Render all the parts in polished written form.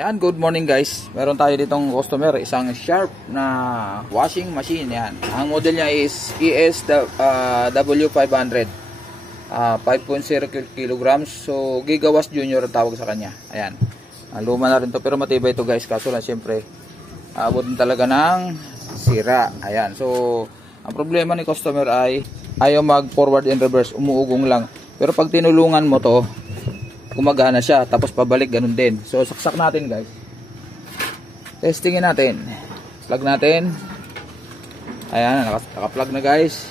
Ayan, good morning guys. Meron tayo ditong customer, isang Sharp na washing machine. Ayan. Ang model niya is ESW500. 5.0 kilograms. So, Gigawatt Junior tawag sa kanya. Ayan. Luma na rin to pero matibay to guys. Kaso lang siyempre, abot din talaga ng sira. Ayan. So, ang problema ni customer ay ayaw mag forward and reverse. Umuugong lang. Pero pag tinulungan mo to, gumagana siya, tapos pabalik ganun din. So saksak natin guys, testingin natin, plug natin. Ayan, naka-plug na guys.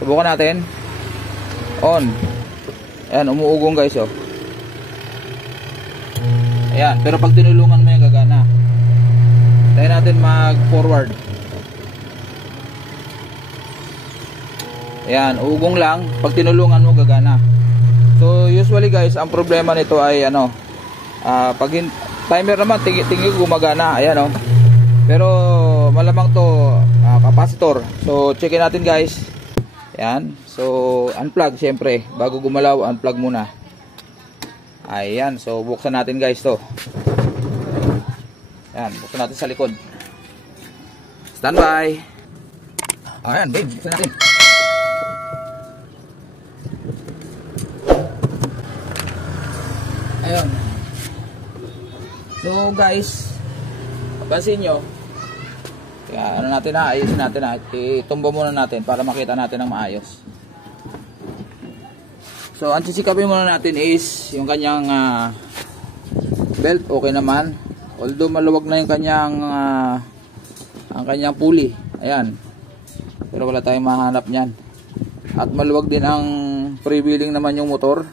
Subukan natin on. Ayan, umuugong guys oh. Ayan, pero pag tinulungan mo yan gagana. Tayo natin mag forward. Ayan, uugong lang. Pag tinulungan mo gagana. So usually guys, ang problema nito ay pag timer naman tingin gumagana, ayan pero malamang to capacitor. So checkin natin guys. Ayan, so unplug syempre bago gumalaw, unplug muna. Ayan, so buksan natin guys to. Ayan, buksan natin sa likod. Standby. Ayan, babe, buksan natin. Ayun. So guys, pansin nyo, kaya ayusin natin, itumba muna natin para makita natin ng maayos. So ang sisikapin muna natin is yung kanyang belt, okay naman. Although maluwag na yung kanyang ang kanyang pulley. Ayan. Pero wala tayong mahanap niyan. At maluwag din ang freewheeling naman yung motor.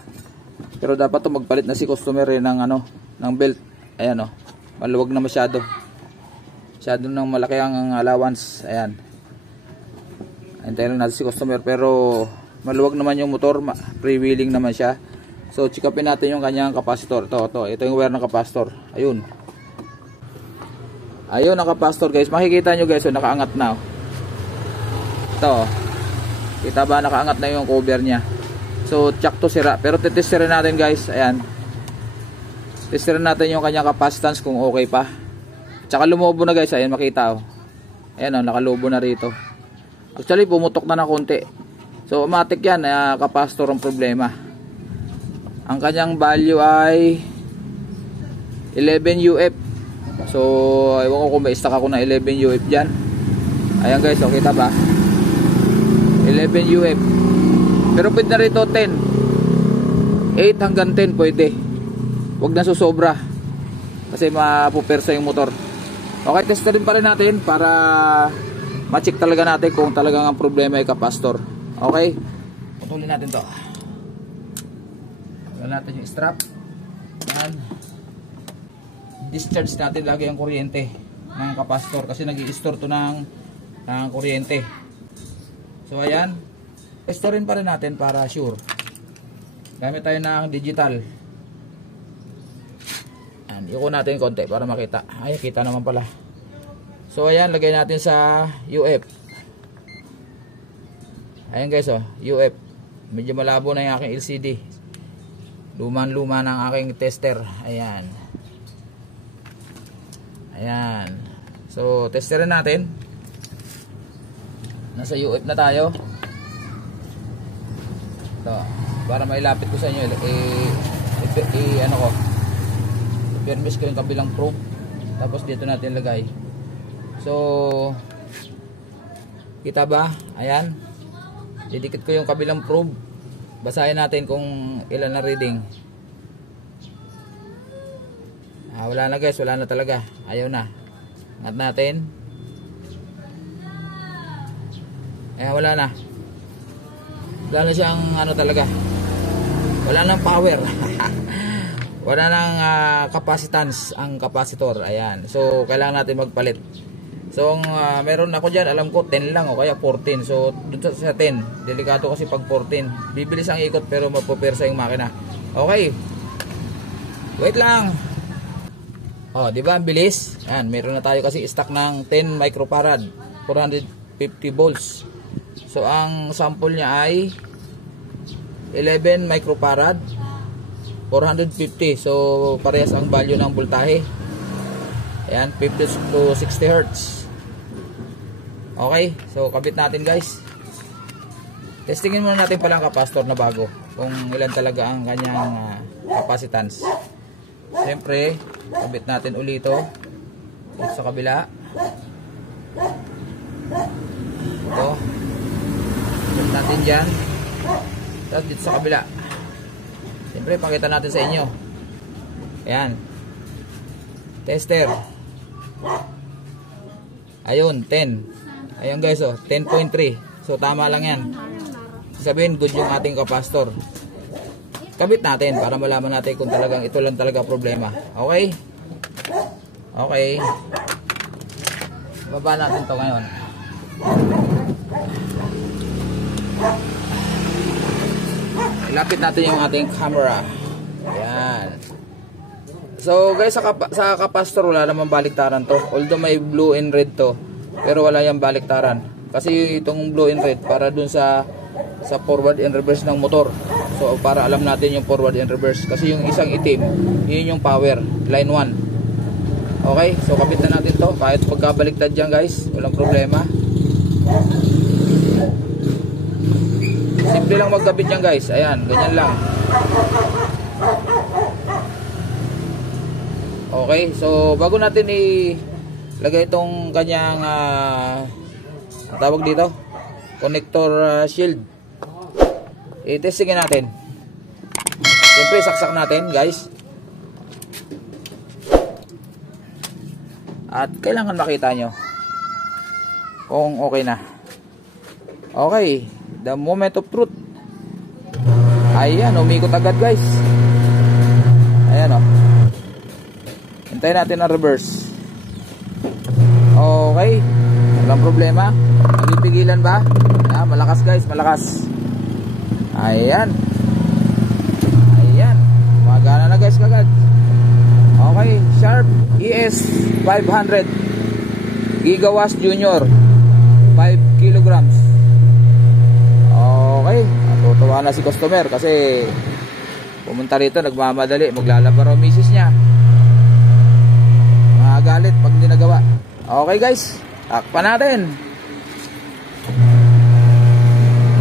Pero dapat to magpalit na si customer ng ng belt. Ayan maluwag na masyado. Masyado nang malaki ang allowance. Ayan. Antayin lang natin si customer pero maluwag naman yung motor, freewheeling naman siya. So check upin natin yung kanyang capacitor. Ito yung wire ng capacitor. Ayun. Ayun ang capacitor guys. Makikita nyo guys, nakaangat na. Ito. Kita ba nakaangat na yung cover niya? So, check to sira. Pero titesterin natin guys. Ayan. Testerin natin yung kanyang capacitance kung okay pa. Tsaka lumobo na guys. Ayan, makita Ayan nakalubo na rito. Actually, pumutok na ng konti. So, automatic yan. Capacitor ang problema. Ang kanyang value ay 11 UF. So, ewan ko kung may stock ako na 11 UF dyan. Ayan guys, kita ba? 11 UF. Pero pwede na rito 10. 8 hanggang 10 pwede. Huwag na susobra. Kasi mapupersa yung motor. Okay, testerin pa rin natin para ma-check talaga natin kung talagang ang problema ay capacitor. Okay? Putulin natin to. Putulin natin yung strap. Yan. Discharge natin lagi ang kuryente ng capacitor kasi nag-i-store to ng kuryente. So ayan. Testerin pa rin natin para sure. Gamit tayo ng digital. Ayan, iko natin konti para makita. Ay, kita naman pala. So ayan, lagay natin sa UF. Ayan guys UF. Medyo malabo na yung aking LCD. Luman-luma ng aking tester. Ayan. Ayan. So testerin natin. Nasa UF na tayo. Ito, para mailapit ko sa inyo i-permis ko yung kabilang probe tapos dito natin lagay. So kita ba? Ayan, didikit ko yung kabilang probe, basahin natin kung ilan na reading. Wala na guys, wala na talaga, ayaw na. Angat natin. Ayan, wala na. Wala na siyang talaga. Wala nang power. Wala nang capacitance ang capacitor. Ayan. So kailangan natin magpalit. So meron ako dyan, alam ko 10 lang o kaya 14. So dun sa 10, delikado kasi pag 14. Bibilis ang ikot pero mapupersa yung makina. Okay. Wait lang. Di ba ang bilis? Ayan, meron na tayo kasi stock ng 10 microfarad, 450 volts. So ang sample niya ay 11 microfarad 450. So parehas ang value ng voltahe. Ayan, 50 to 60 Hz. Okay, so kabit natin guys. Testingin muna natin pala ang capacitor na bago, kung ilan talaga ang kanyang capacitance. Siyempre, kabit natin ulit ito dito sa kabila. Ito, kabit natin dyan. Tapos dito sa kabila. Siyempre, pakita natin sa inyo. Ayan, tester. Ayun, 10. Ayun guys, oh, 10.3. So tama lang yan. Sabihin, good yung ating capacitor. Kabit natin para malaman natin kung talagang ito lang talaga problema. Okay? Okay. Baba natin to ngayon. Ilapit natin yung ating camera. Ayan. So guys, sa capacitor wala namang baliktaran to. Although may blue and red to, pero wala yung baliktaran. Kasi itong blue and red para dun sa forward and reverse ng motor. So para alam natin yung forward and reverse. Kasi yung isang itim, yun yung power, line 1. Okay, so kapit na natin to. Kahit pagkabaliktad dyan guys, walang problema. Simple lang magkabit dyan guys. Ayan, ganyan lang. Okay, so bago natin ilagay itong kanyang tawag dito, connector shield, i-testingin natin. Siyempre saksak natin guys, at kailangan makita nyo kung okay na. Okay, the moment of truth. Ayan, umikot agad guys. Ayan o. Hintayin natin ang reverse. Okay, walang problema. Nagipigilan ba? Malakas guys, malakas. Ayan. Ayan, magana na guys kagad. Okay, Sharp ES500 Gigawatt Junior, 5 kilograms. Okay, natutuwa na si customer kasi pumunta rito, nagmamadali, maglalaba raw misis niya. Galit pag hindi nagawa. Okay guys, takpan natin.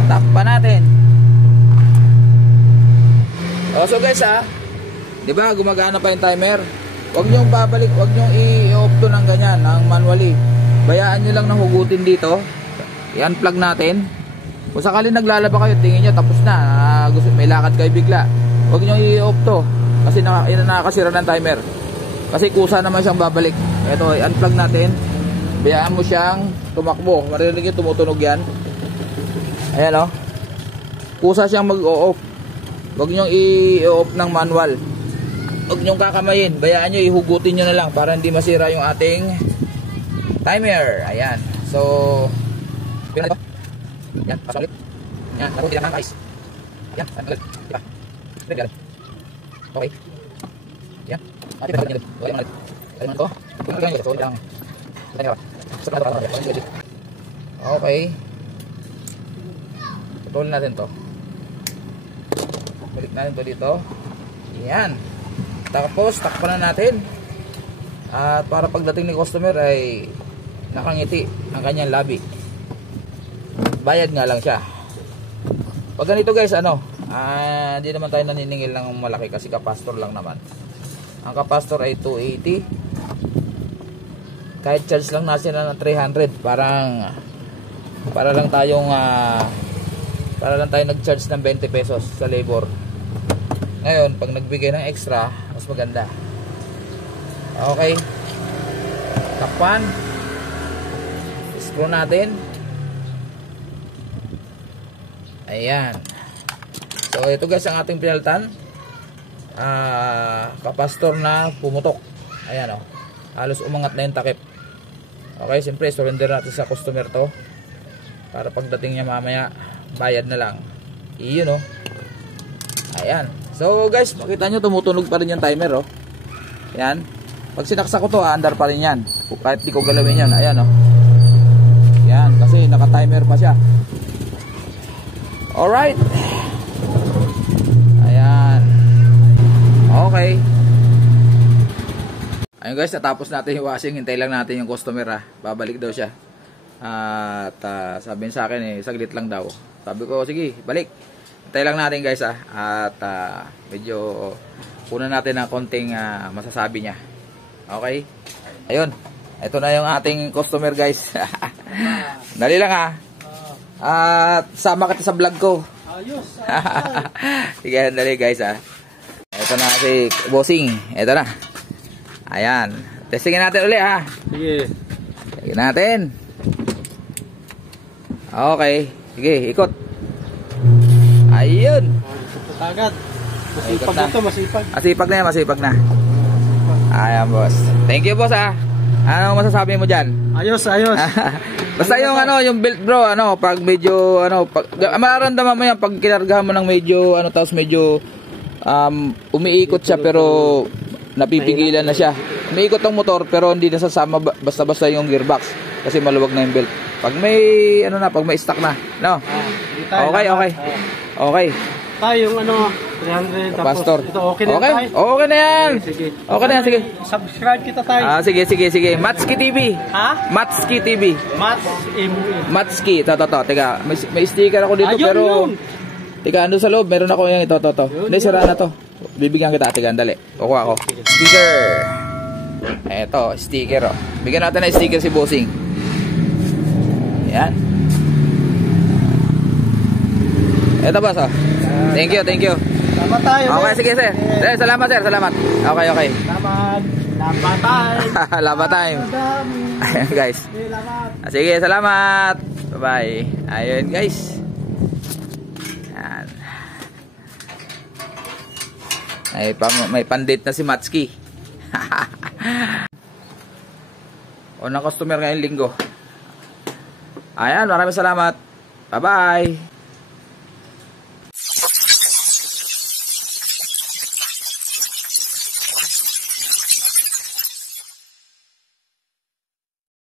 Takpan natin. So guys di ba gumagana pa yung timer? Huwag nyo babalik, huwag nyo i-off to ng ganyan, ng manually. Bayaan nyo lang ng hugutin dito. I-unplug natin. Kung sakali naglalaba kayo, tingin nyo tapos na, gusto, may lakad kayo bigla, huwag nyo i-off to kasi nakakasira ng timer. Kasi kusa naman siyang babalik. Ito, i-unplug natin. Bayaan mo siyang tumakbo. Marinig yung tumutunog yan. Ayan o. Kusa siyang mag-o-off. Huwag nyo i-off ng manual. Huwag nyo kakamayin. Bayaan nyo, ihugutin nyo na lang para hindi masira yung ating timer. Ayan. So, pila ito. Yan, pasok ulit. Yan, naroon din ang guys. Yan, saan agad. Diba? Spread galing. Okay. Yan. Mati pa galing. Okay, mga galing mo na ito. Kung galing ito, so lang. Okay. Putulin natin to. Balik natin to dito. Yan. Tapos, takpan na natin. At para pagdating ni customer ay nakangiti ang kanyang labi. Bayad nga lang siya. Pag ganito guys, hindi naman tayo naniningil ng malaki kasi capacitor lang naman. Ang capacitor ay 280. Kahit charge lang natin ng 300, para lang tayong nag-charge ng 20 pesos sa labor. Ngayon, pag nagbigay ng extra, mas maganda. Okay. Takpan. Screw natin. Ayan. So ito guys ang ating pinalitan. Capacitor na pumutok. Ayan o. Halos umangat na yung takip. Okay, siyempre surrender natin sa customer to. Para pagdating niya mamaya, bayad na lang. Iyon o. Ayan. So guys, makita nyo tumutunog pa rin yung timer o. Ayan. Pag sinaksak ko to, aandar pa rin yan. Kahit di ko galawin yan. Ayan o. Ayan, kasi naka-timer pa siya. Alright. Ayan. Ayun guys, natapos natin yung washing. Hintay lang natin yung customer ha. Babalik daw siya. At sabi niya sa akin saglit lang daw. Sabi ko, sige, balik. Hintay lang natin guys ha. At medyo kuna natin ng konting masasabi niya. Okay? Ayun. Ito na yung ating customer guys. Dali lang ha. At sama kita sa vlog ko. Ayos. Sige, dali guys ha. Ito na si Bossing. Ito na. Ayan. Testingin natin ulit ha. Sige. Testingin natin. Okay. Sige, ikot. Ayun. Agad. Masipag na to, masipag. Masipag na. Ayan boss. Thank you boss ha. Ano masasabi mo dyan? Ayos, ayos. Basta yung yung belt bro, pag medyo mararamdaman mo yan pag kinargahan mo ng medyo tapos medyo umiikot siya pero napipigilan na siya. Umiikot ang motor pero hindi nasasama basta-basta yung gearbox kasi maluwag na yung belt. Pag may pag may stock na, no? Okay. Okay. Tayo yung 300 tapos Pastor. ito okay na okay? tayo. Okay na yan. Sige. Okay na yan, sige. Subscribe kita tayo. Sige. Matski TV. Ha? Matski TV. Matski. Ito. Teka, may sticker ako dito. Ayun, pero yun. teka, ando sa loob. Meron ako yung ito. Hindi, sira na to. Bibigyan kita. Teka, dali. Kukuha ako. Sticker. Ito, sticker. Bigyan natin ng sticker si Bossing. Yan. Ito ba, so? Thank you. Salamat tayo. Okay, sige, sir. Salamat, sir. Salamat. Okay. Salamat. Laba time. Laba time. Ayan, guys. Sige, salamat. Bye-bye. Ayun, guys. Yan. May pandate na si Matski. Unang customer ngayong linggo. Ayan, maraming salamat. Bye-bye.